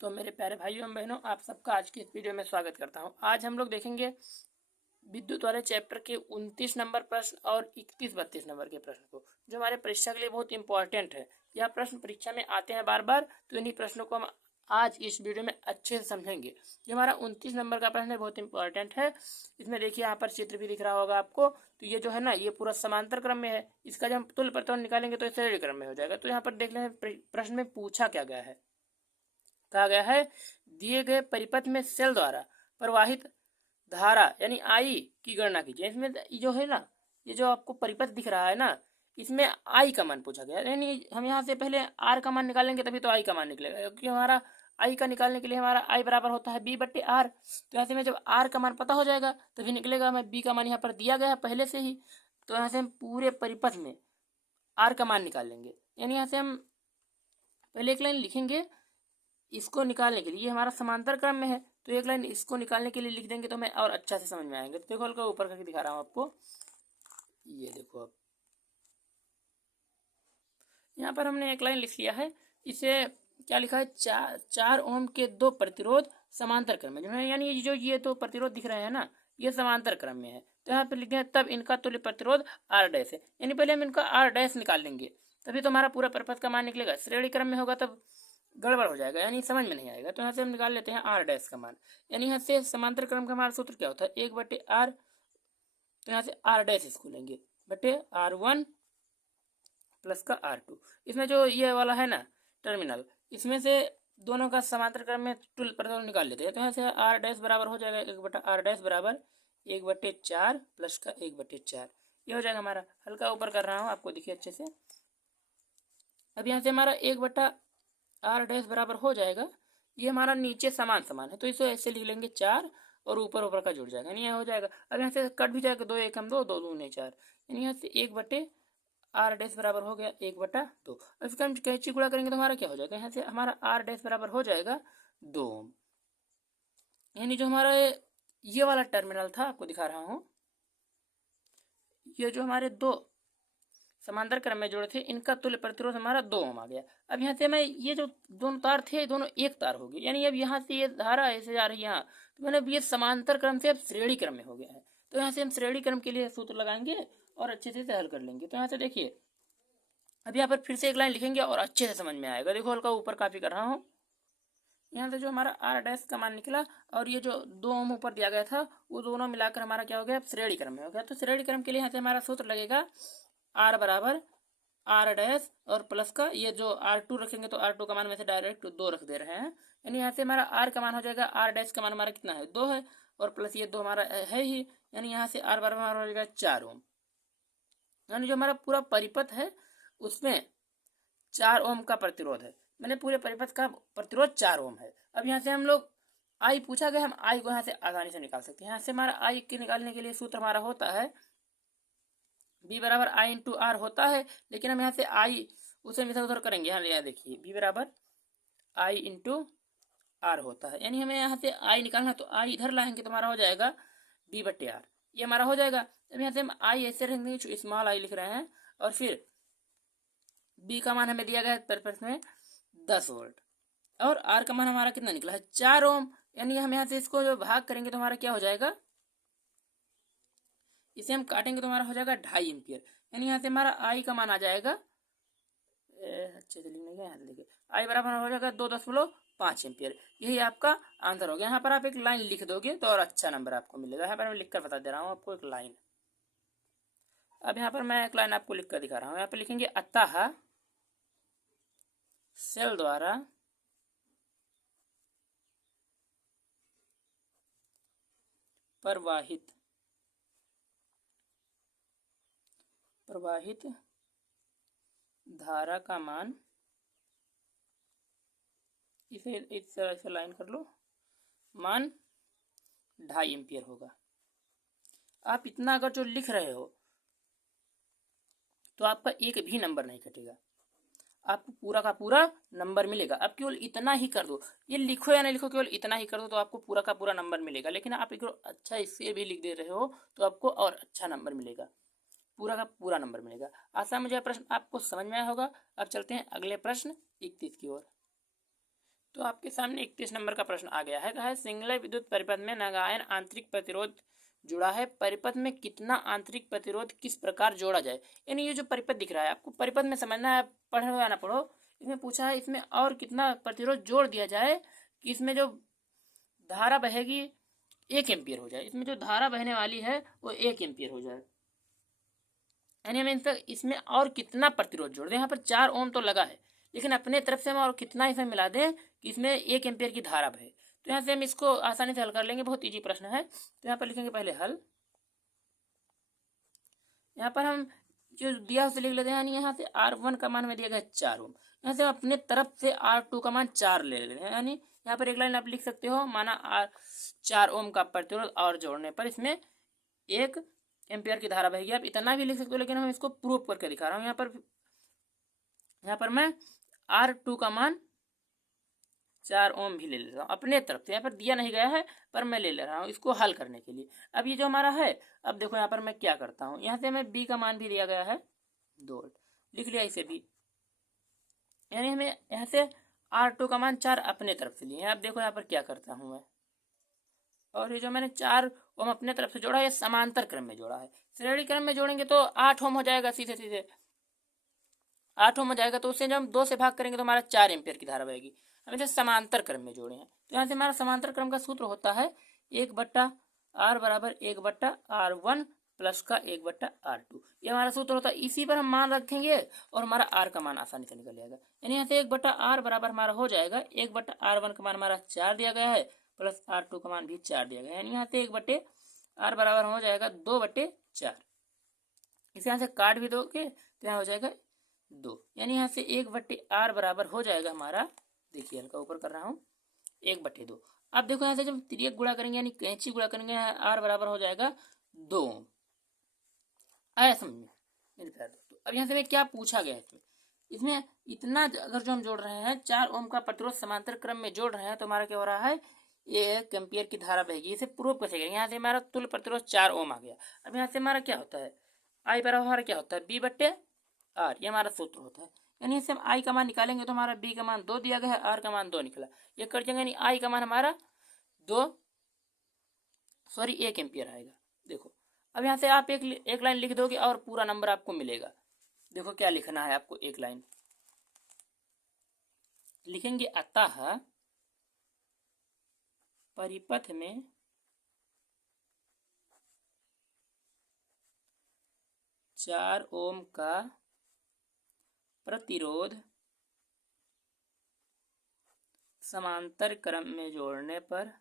तो मेरे प्यारे भाइयों एवं बहनों, आप सबका आज की इस वीडियो में स्वागत करता हूं। आज हम लोग देखेंगे विद्युत वाले चैप्टर के 29 नंबर प्रश्न और 31-32 नंबर के प्रश्न को, जो हमारे परीक्षा के लिए बहुत इंपॉर्टेंट है। यह प्रश्न परीक्षा में आते हैं बार बार, तो इन्हीं प्रश्नों को हम आज इस वीडियो में अच्छे से समझेंगे। जो हमारा 29 नंबर का प्रश्न है बहुत इंपॉर्टेंट है। इसमें देखिए, यहाँ पर चित्र भी दिख रहा होगा आपको। तो ये जो है ना, ये पूरा समांतर क्रम में है। इसका जब हम तुल्य प्रतिरोध निकालेंगे तो श्रेणी क्रम में हो जाएगा। तो यहाँ पर देख लें प्रश्न में पूछा क्या गया है। कहा गया है, दिए गए परिपथ में सेल द्वारा प्रवाहित धारा यानी आई की गणना कीजिए। इसमें जो है ना, ये जो आपको परिपथ दिख रहा है ना, इसमें आई का मान पूछा गया। यानी हम यहाँ से पहले आर का मान निकालेंगे तभी तो आई का मान निकलेगा, क्योंकि हमारा आई का निकालने के लिए हमारा आई बराबर होता है b/r। तो यहाँ से में जब आर का मान पता हो जाएगा तभी निकलेगा। हमें बी का मान यहाँ पर दिया गया है पहले से ही, तो यहाँ से हम पूरे परिपथ में आर का मान निकाल लेंगे। यानी यहाँ से हम पहले एक लाइन लिखेंगे इसको निकालने के लिए। ये हमारा समांतर क्रम में है, तो एक लाइन इसको निकालने के लिए लिख देंगे तो हमें और अच्छा से समझ में आएंगे। तो देखो, हल्का ऊपर करके दिखा रहा हूँ आपको। ये देखो, अब यहाँ पर हमने एक लाइन लिख लिया है। इसे क्या लिखा है, 4 ओम के 2 प्रतिरोध समांतर क्रम में, जो है यानी जो ये 2 प्रतिरोध दिख रहे हैं ना, ये समांतर क्रम में है। तो यहाँ पे लिखे हैं तब इनका तुल्य प्रतिरोध r डैश है। यानी पहले हम इनका r डैश निकाल लेंगे, तभी तो हमारा पूरा परिपथ का मान निकलेगा। श्रेणी क्रम में होगा तब गड़बड़ हो जाएगा, यानी समझ में नहीं आएगा। तो यहाँ से हम निकाल लेते हैं r डैश का मान। यानी यहाँ से समांतर क्रम का हमारा सूत्र क्या होता है, 1/r। तो यहाँ से r डैश इसको लेंगे बटे r1 प्लस का r2। इसमें जो ये वाला है ना टर्मिनल, इसमें से दोनों का समांतर क्रम में तुल्य प्रतिरोध निकाल लेते हैं। तो यहाँ से r डैश बराबर हो जाएगा 1/r डैश बराबर 1/4 प्लस का 1/4। ये हो जाएगा हमारा। हल्का ऊपर कर रहा हूँ, आपको दिखे अच्छे से। अब यहाँ से हमारा 1/r डैश बराबर हो जाएगा, ये हमारा नीचे समान समान है तो इसे ऐसे लिख लेंगे 4 और ऊपर ऊपर का जुड़ जाएगा, यानी यह हो जाएगा। अब यहाँ से कट भी जाएगा, 2 1 हम 2 2 दूने 4, यानी यहाँ से 1/r डैश बराबर हो गया 1/2। अब इसका हम कैंची गुणा करेंगे तो हमारा क्या हो जाएगा, यहाँ से हमारा r डैश बराबर हो जाएगा 2 ओम। यानी जो हमारा ये वाला टर्मिनल था, आपको दिखा रहा हूँ, ये जो हमारे 2 समांतर क्रम में जोड़े थे, इनका तुल्य प्रतिरोध हमारा 2 ओम आ गया। अब यहाँ से मैं ये जो दोनों तार थे, दोनों एक तार हो गए। यानी अब यहाँ से ये धारा ऐसे जा रही है यहाँ, तो मैंने अब ये समांतर क्रम से अब श्रेणी क्रम में हो गया है। तो यहाँ से हम श्रेणी क्रम के लिए सूत्र लगाएंगे और अच्छे से हल कर लेंगे। तो यहाँ से देखिए, अब यहाँ पर फिर से एक लाइन लिखेंगे और अच्छे से समझ में आएगा। देखो, हल्का ऊपर काफी कर रहा हूँ। यहाँ से जो हमारा r डैश का मान निकला और ये जो 2 ओम ऊपर दिया गया था, वो दोनों मिलाकर हमारा क्या हो गया, श्रेणी क्रम में हो गया। तो श्रेणी क्रम के लिए यहाँ से हमारा सूत्र लगेगा r बराबर r डैश और प्लस का ये जो r2 रखेंगे, तो r2 का मान वैसे डायरेक्ट 2 रख दे रहे हैं। यानी यहाँ से हमारा r का मान हो जाएगा, r डैश का मान हमारा कितना है, 2 है, और प्लस ये 2 हमारा है ही। यानी यहाँ से r बराबर हो जाएगा 4 ओम। यानी जो हमारा पूरा परिपथ है उसमें 4 ओम का प्रतिरोध है। मैंने पूरे परिपथ का प्रतिरोध 4 ओम है। अब यहाँ से हम लोग आई पूछा गया, हम आई को यहाँ से आसानी से निकाल सकते हैं। यहाँ से हमारा आई के निकालने के लिए सूत्र हमारा होता है b बराबर i इंटू आर होता है, लेकिन हम यहाँ से आई उसे इधर उधर करेंगे। यहाँ देखिए, b बराबर i इंटू आर होता है। यानी हमें यहाँ से आई निकालना है, तो आई इधर लाएंगे तो हमारा हो जाएगा b/r। ये हमारा हो जाएगा। अब यहाँ से हम आई ऐसे रखेंगे, स्मॉल आई लिख रहे हैं, और फिर b का मान हमें दिया गया है परिपथ में 10 वोल्ट, और r का मान हमारा कितना निकला है, 4 ओम। यानी हम यहाँ से इसको जो भाग करेंगे तो हमारा क्या हो जाएगा, इसे हम काटेंगे तो हमारा हो जाएगा 2.5 एम्पियर। यानी यहाँ से हमारा आई का मान आ जाएगा, अच्छे से लिखने के, यहाँ से देखिए, आई बराबर हो जाएगा 2.5 एम्पियर। यही आपका आंसर हो गया। यहाँ पर आप एक लाइन लिख दोगे तो और अच्छा नंबर आपको मिलेगा। यहाँ पर मैं लिख कर बता दे रहा हूँ आपको एक लाइन। अब यहाँ पर मैं एक लाइन आपको लिख कर दिखा रहा हूँ। यहाँ पर लिखेंगे, अतः सेल द्वारा प्रवाहित धारा का मान, इसे इस तरह से लाइन कर लो, मान 2.5 एम्पियर होगा। आप इतना अगर जो लिख रहे हो तो आपका एक भी नंबर नहीं कटेगा, आपको पूरा का पूरा नंबर मिलेगा। आप केवल इतना ही कर दो, ये लिखो या नहीं लिखो, केवल इतना ही कर दो तो आपको पूरा का पूरा नंबर मिलेगा। लेकिन आप एक अच्छा इससे भी लिख दे रहे हो तो आपको और अच्छा नंबर मिलेगा, पूरा का पूरा नंबर मिलेगा। आशा मुझे प्रश्न आपको समझ में आया होगा। अब चलते हैं अगले प्रश्न 31 की ओर। तो आपके सामने 31 नंबर का प्रश्न आ गया है। कहा है सिंगल विद्युत परिपथ में नगण्य आंतरिक प्रतिरोध जुड़ा है, परिपथ में कितना आंतरिक प्रतिरोध किस प्रकार जोड़ा जाए। यानी ये जो परिपथ दिख रहा है आपको परिपथ में समझना है, पढ़ो या ना पढ़ो। इसमें पूछा है इसमें और कितना प्रतिरोध जोड़ दिया जाए कि इसमें जो धारा बहेगी 1 एम्पियर हो जाए, इसमें जो धारा बहने वाली है वो 1 एम्पियर हो जाए। यानी हमें इसमें और कितना प्रतिरोध जोड़ दें। यहाँ पर 4 ओम तो लगा है, लेकिन अपने तरफ से हम और कितना इसमें मिला दें कि इसमें 1 एम्पियर की धारा बहे। तो यहाँ से हम इसको आसानी से हल कर लेंगे, बहुत इजी प्रश्न है। तो यहाँ पर लिखेंगे पहले हल। यहाँ पर हम जो दिया उसे लिख लेते हैं। यानी यहाँ से R1 का मान हमें दिया गया 4 ओम, यहाँ से हम अपने तरफ से R2 का मान 4 ले लेते हैं। यानी यहाँ पर एक लाइन आप लिख सकते हो, माना 4 ओम का प्रतिरोध और जोड़ने पर इसमें 1 एम्पियर की धारा बहेगी। आप इतना भी लिख सकते हो, लेकिन हम इसको प्रूव करके दिखा रहा हूँ। यहाँ पर मैं R2 का मान 4 ओम भी ले लेता हूँ अपने तरफ से। यहाँ पर दिया नहीं गया है पर मैं ले रहा हूँ इसको हल करने के लिए। अब ये जो हमारा है, अब देखो यहाँ पर मैं क्या करता हूँ, यहाँ से हमें B का मान भी दिया गया है 2 लिख लिया इसे भी। यानी हमें यहाँ से R2 का मान 4 अपने तरफ से लिए। अब देखो यहाँ पर क्या करता हूँ मैं, और ये जो मैंने 4 ओम अपने तरफ से जोड़ा है समांतर क्रम में जोड़ा है। श्रेणी क्रम में जोड़ेंगे तो 8 ओम हो जाएगा, सीधे सीधे 8 ओम हो जाएगा। तो उससे जब हम 2 से भाग करेंगे तो हमारा 4 एम्पियर की धारा बहेगी। हम इसे समांतर क्रम में जोड़े हैं, तो यहाँ से हमारा समांतर क्रम का सूत्र होता है 1/r बराबर 1/r1 प्लस का 1/r2। ये हमारा सूत्र होता है। इसी पर हम मान रखेंगे और हमारा r का मान आसानी से निकल जाएगा। यानी यहाँ से 1/r बराबर हमारा हो जाएगा 1/r1 का मान हमारा 4 दिया गया है, प्लस r2 का मान भी 4 दिया गया है। यानी यहाँ से 1/r बराबर हो जाएगा 2/4। इसे यहाँ से काट भी दोगे तो यहाँ हो जाएगा 2। यानी यहाँ से 1/r बराबर हो जाएगा हमारा, देखिए हल्का ऊपर कर रहा हूँ, 1/2। अब देखो यहाँ से जब तिर्यक गुणा करेंगे यानी कैंची गुणा करेंगे, r बराबर हो जाएगा 2 ओम। आया समझ में मेरे प्यारे दोस्तों। अब यहाँ से क्या पूछा गया है इसमें इतना अगर जो हम जोड़ रहे हैं 4 ओम का प्रतिरोध समांतर क्रम में जोड़ रहे हैं तो हमारा क्या हो रहा है, 1 एम्पियर की धारा बहेगी। इसे प्रूव कैसे करेंगे, यहाँ से हमारा तुल्य प्रतिरोध 4 ओम आ गया। अब यहाँ से हमारा क्या होता है, I बराबर हमारा क्या होता है B/R, ये हमारा सूत्र होता है। यानी इससे हम I का मान निकालेंगे तो हमारा B का मान 2 दिया गया है, R का मान 2 निकला। ये कर देंगे यानी I का मान हमारा 1 एम्पियर आएगा। देखो अब यहाँ से आप एक लाइन लिख दोगे और पूरा नंबर आपको मिलेगा। देखो क्या लिखना है आपको, एक लाइन लिखेंगे, अतः परिपथ में चार ओम का प्रतिरोध समांतर क्रम में जोड़ने पर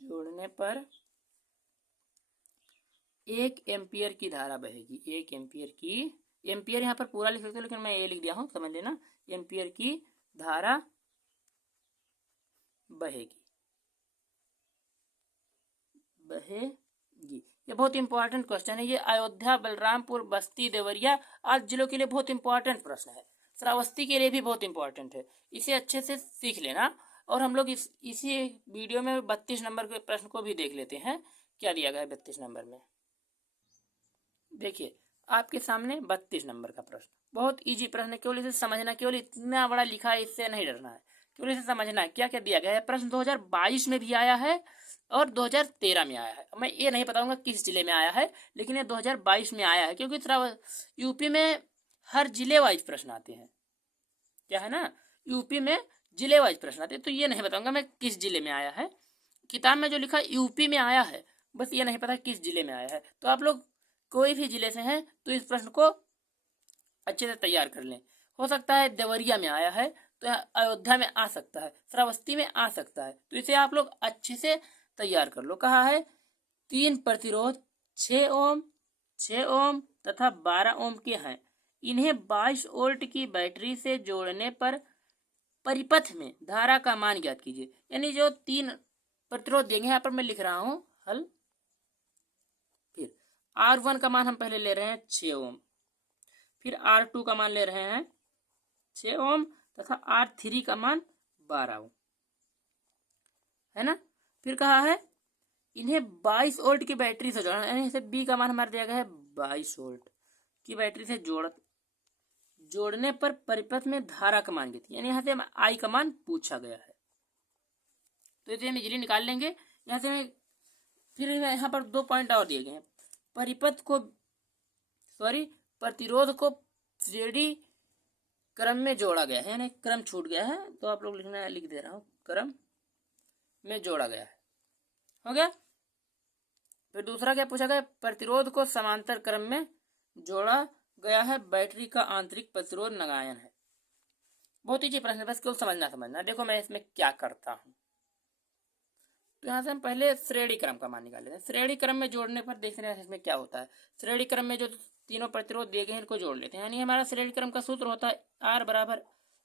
जोड़ने पर 1 एम्पियर की धारा बहेगी। 1 एम्पियर की, एम्पियर यहाँ पर पूरा लिख सकते हो लेकिन मैं ये लिख दिया हूँ, समझ लेना, एम्पियर की धारा बहेगी। ये बहुत इंपॉर्टेंट क्वेश्चन है। ये अयोध्या, बलरामपुर, बस्ती, देवरिया आदि जिलों के लिए बहुत इंपॉर्टेंट प्रश्न है। श्रावस्ती के लिए भी बहुत इंपॉर्टेंट है। इसे अच्छे से सीख लेना। और हम लोग इसी वीडियो में 32 नंबर के प्रश्न को भी देख लेते हैं, क्या दिया गया है 32 नंबर में। देखिए आपके सामने 32 नंबर का प्रश्न बहुत इजी प्रश्न है, केवल इसे समझना। केवल इतना बड़ा लिखा है, इससे नहीं डरना है, केवल इसे समझना है। क्या क्या दिया गया है। प्रश्न 2022 में भी आया है और 2013 में आया है। मैं ये नहीं बताऊंगा किस जिले में आया है, लेकिन ये 2022 में आया है, क्योंकि यूपी में हर जिले वाइज प्रश्न आते हैं। क्या है ना, यूपी में जिले वाइज प्रश्न आते हैं। तो ये नहीं बताऊंगा मैं किस जिले में आया है। किताब में जो लिखा यूपी में आया है, बस ये नहीं पता किस जिले में आया है। तो आप लोग कोई भी जिले से हैं तो इस प्रश्न को अच्छे से तैयार कर लें। हो सकता है देवरिया में आया है तो अयोध्या में आ सकता है, श्रावस्ती में आ सकता है, तो इसे आप लोग अच्छे से तैयार कर लो। कहा है 3 प्रतिरोध 6 ओम, 6 ओम तथा 12 ओम के हैं। इन्हें 22 वोल्ट की बैटरी से जोड़ने पर परिपथ में धारा का मान ज्ञात कीजिए। यानी जो 3 प्रतिरोध देंगे, यहाँ पर मैं लिख रहा हूं हल। फिर R1 का मान हम पहले ले रहे हैं 6 ओम, फिर R2 का मान ले रहे हैं 6 ओम तथा R3 का मान 12 ओम, है ना। फिर कहा है इन्हें 22 वोल्ट की बैटरी से जोड़ना, यानी इसे बी का मान हमारा दिया गया है 22 वोल्ट की बैटरी से जोड़ने पर परिपथ में धारा का मान कितनी, यानी यहाँ से आई का मान पूछा गया है। तो इसे हम इजीली निकाल लेंगे। यहाँ से फिर यहाँ पर 2 पॉइंट और दिए गए हैं। प्रतिरोध को श्रेणी क्रम में जोड़ा गया है, यानी क्रम छूट गया है, तो आप लोग लिख दे रहा हूँ, क्रम में जोड़ा गया है। हो गया। फिर दूसरा क्या पूछा गया, प्रतिरोध को समांतर क्रम में जोड़ा गया है, बैटरी का आंतरिक प्रतिरोध नगण्य है। बहुत ईजी प्रश्न है, बस केवल समझना। देखो मैं इसमें क्या करता हूँ। तो यहाँ से हम पहले श्रेणी क्रम का मान निकाल लेते हैं। श्रेणी क्रम में जोड़ने पर देख रहे हैं इसमें क्या होता है। श्रेणी क्रम में जो तीनों प्रतिरोध दिए गए हैं इनको जोड़ लेते हैं, यानी हमारा श्रेणी क्रम का सूत्र होता है R बराबर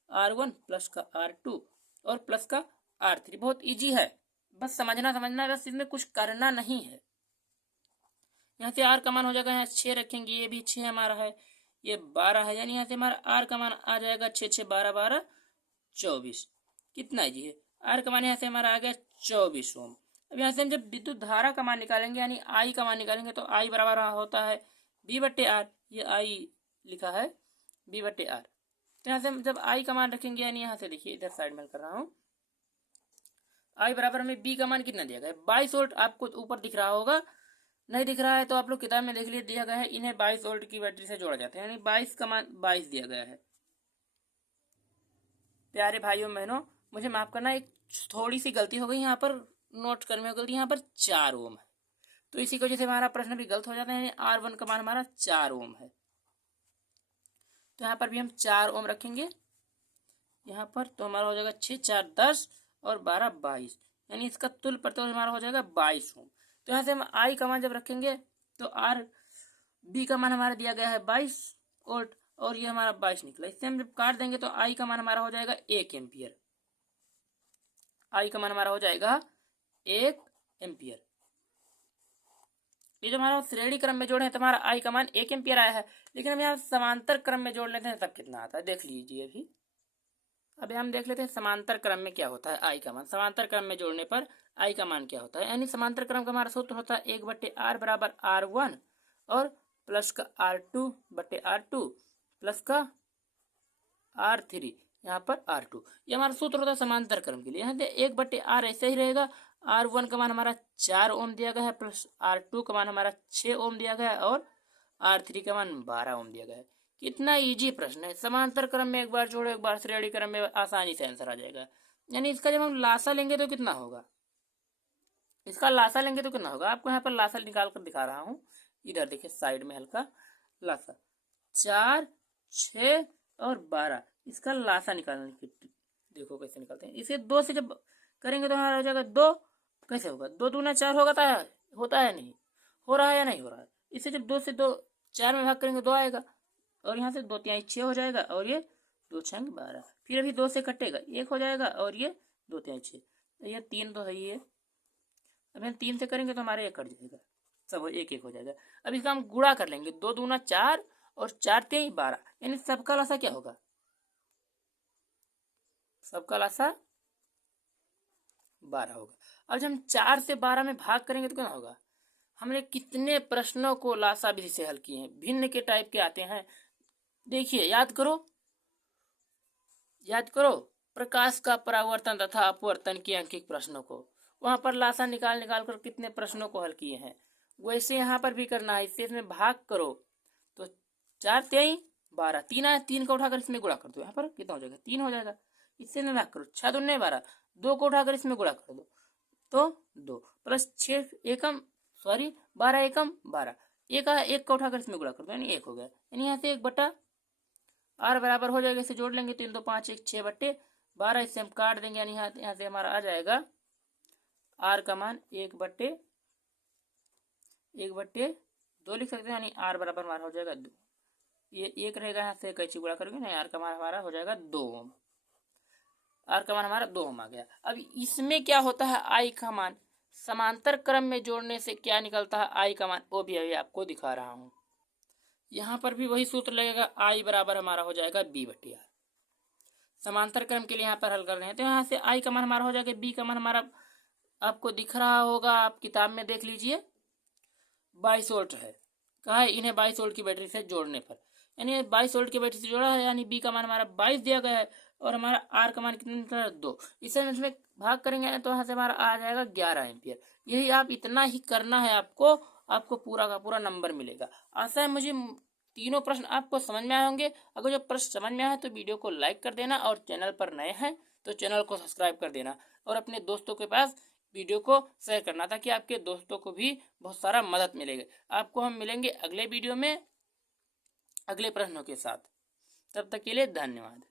R1 प्लस का R2 और प्लस का R3। बहुत इजी है, बस समझना, बस इसमें कुछ करना नहीं है। यहाँ से R का मान हो जाएगा, यहाँ 6 रखेंगे, ये भी 6 हमारा है, ये 12 है, यानी यहाँ से हमारा R का मान आ जाएगा 6 6 12 12 24। कितना इजी है। R का मान यहाँ से हमारा आ गया 24 ओम। अब यहाँ से हम जब विद्युत धारा का मान निकालेंगे, यानी I का मान निकालेंगे, तो I बराबर होता है B/R। ये I लिखा है B/R। तो यहाँ से हम जब I का मान रखेंगे, यानी यहाँ से देखिए इधर साइड में कर रहा हूँ, I बराबर हमें B का मान कितना दिया गया है 22 वोल्ट। आपको ऊपर दिख रहा होगा, नहीं दिख रहा है तो आप लोग किताब में देख लीजिए, दिया गया है इन्हें 22 वोल्ट की बैटरी से जोड़ा जाता है, यानी 22 का मान 22 दिया गया है। प्यारे भाइयों बहनों, मुझे माफ करना, एक थोड़ी सी गलती हो गई यहाँ पर, नोट करने में गलती, यहाँ पर 4 ओम है, तो इसी की वजह से हमारा प्रश्न भी गलत हो जाता है। R1 का मान हमारा 4 ओम है, तो यहाँ पर भी हम 4 ओम रखेंगे यहाँ पर, तो हमारा हो जाएगा 6 4 10 और 12 22, यानी इसका तुल्य प्रतिरोध हमारा हो जाएगा 22 ओम। तो यहाँ से हम I का मान जब रखेंगे तो B का मान हमारा दिया गया है 22 वोल्ट और ये हमारा 22 निकला। इससे हम जब काट देंगे तो I का मान हमारा हो जाएगा 1 एम्पियर। I का मान हमारा हो जाएगा 1 एम्पियर। ये जो हमारा श्रेणी क्रम में जोड़े हैं तो हमारा I का मान 1 एम्पियर आया है, लेकिन हम यहाँ समांतर क्रम में जोड़ लेते हैं तब कितना आता है देख लीजिए। अभी हम देख लेते हैं समांतर क्रम में क्या होता है I का मान। समांतर क्रम में जोड़ने पर I का मान क्या होता है, यानी समांतर क्रम का हमारा सूत्र होता है 1/R बराबर R1 और प्लस का R2/R2 प्लस का R3 यहाँ पर R2। ये हमारा सूत्र होता है समांतर क्रम के लिए। यहाँ से 1/R ऐसे ही रहेगा। R1 का मान हमारा 4 ओम दिया गया है, प्लस R2 का मान हमारा 6 ओम दिया गया है और R3 का मान 12 ओम दिया गया है। कितना इजी प्रश्न है। समांतर क्रम में एक बार जोड़ो, एक बार श्रेणी क्रम में, आसानी से आंसर आ जाएगा। यानी इसका जब हम लासा लेंगे तो कितना होगा, इसका लासा लेंगे तो कितना होगा, आपको यहाँ पर लासा निकाल कर दिखा रहा हूँ। इधर देखिए साइड में हल्का लासा, 4 6 और 12, इसका लासा निकालने की देखो कैसे निकालते हैं। इसे 2 से जब करेंगे तो हमारा हो जाएगा 2। कैसे होगा, 2 दूना 4 होता है नहीं, हो रहा है या नहीं हो रहा है। इसे जब 2 से 2 4 में भाग करेंगे 2 आएगा और यहाँ से 2 3 6 हो जाएगा और ये 2 6 12। फिर अभी 2 से कटेगा 1 हो जाएगा और ये 2 3 6, ये 3 तो है ही है। अब हम 3 से करेंगे तो हमारे 1 कट जाएगा, सब 1 1 हो जाएगा। अब इसका हम गुणा कर लेंगे, 2 दूना 4 और 4 3 12, यानी सबका लासा क्या होगा, सबका लासा 12 होगा। अब जब हम 4 से 12 में भाग करेंगे तो क्या होगा। हमने कितने प्रश्नों को लासा विधि से हल किए हैं, भिन्न के टाइप के आते हैं। देखिए याद करो प्रकाश का परावर्तन तथा अपवर्तन के अंकित प्रश्नों को, वहां पर लासा निकाल कर कितने प्रश्नों को हल किए हैं। वैसे यहाँ पर भी करना है, इससे इसमें भाग करो तो 4 3 12, 3 आया, 3 का उठाकर इसमें गुणा कर दो, यहाँ पर कितना हो जाएगा 3 हो जाएगा। इससे में भाग करो, 6 दूने 12, 2 को उठाकर इसमें गुणा कर दो तो 2 प्लस 6 एकम 12 एकम 12, 1 का उठाकर इसमें गुणा कर दो, यानी 1 हो गया। यानी यहाँ से 1/R बराबर हो जाएगा, इसे जोड़ लेंगे 3 2 5 1 6/12, इससे हम काट देंगे, यानी यहाँ से हमारा आ जाएगा R का मान 1/2 लिख सकते हैं, यानी R बराबर हमारा हो जाएगा 2। ये 1 रहेगा, यहाँ से कैची गुणा करेंगे ना, R का मान हमारा हो जाएगा 2 ओम। R का मान हमारा 2 ओम आ गया। अब इसमें क्या होता है, I का मान समांतर क्रम में जोड़ने से क्या निकलता है, I का मान, वो भी अभी आपको दिखा रहा हूँ। यहाँ पर भी वही सूत्र लगेगा, I बराबर हमारा हो जाएगा B/R। समांतर क्रम के लिए यहाँ पर हल कर रहे हैं तो यहाँ से I का मान हमारा हो जाएगा, B का मान हमारा आपको दिख रहा होगा, आप किताब में देख लीजिए, 22 वोल्ट है। कहा है इन्हें 22 वोल्ट की बैटरी से जोड़ने पर, यानी 22 वोल्ट की बैटरी से जोड़ा है, यानी बी का मान हमारा 22 दिया गया है और हमारा आर का मान कितना निकला, 2। इसे इसमें भाग करेंगे तो यहाँ से हमारा आ जाएगा 11 एम्पियर। यही आप इतना ही करना है आपको, आपको पूरा का पूरा नंबर मिलेगा। आशा है मुझे तीनों प्रश्न आपको समझ में आए होंगे। अगर जो प्रश्न समझ में आए तो वीडियो को लाइक कर देना, और चैनल पर नए हैं तो चैनल को सब्सक्राइब कर देना, और अपने दोस्तों के पास वीडियो को शेयर करना, ताकि आपके दोस्तों को भी बहुत सारा मदद मिलेगा। आपको हम मिलेंगे अगले वीडियो में अगले प्रश्नों के साथ। तब तक के लिए धन्यवाद।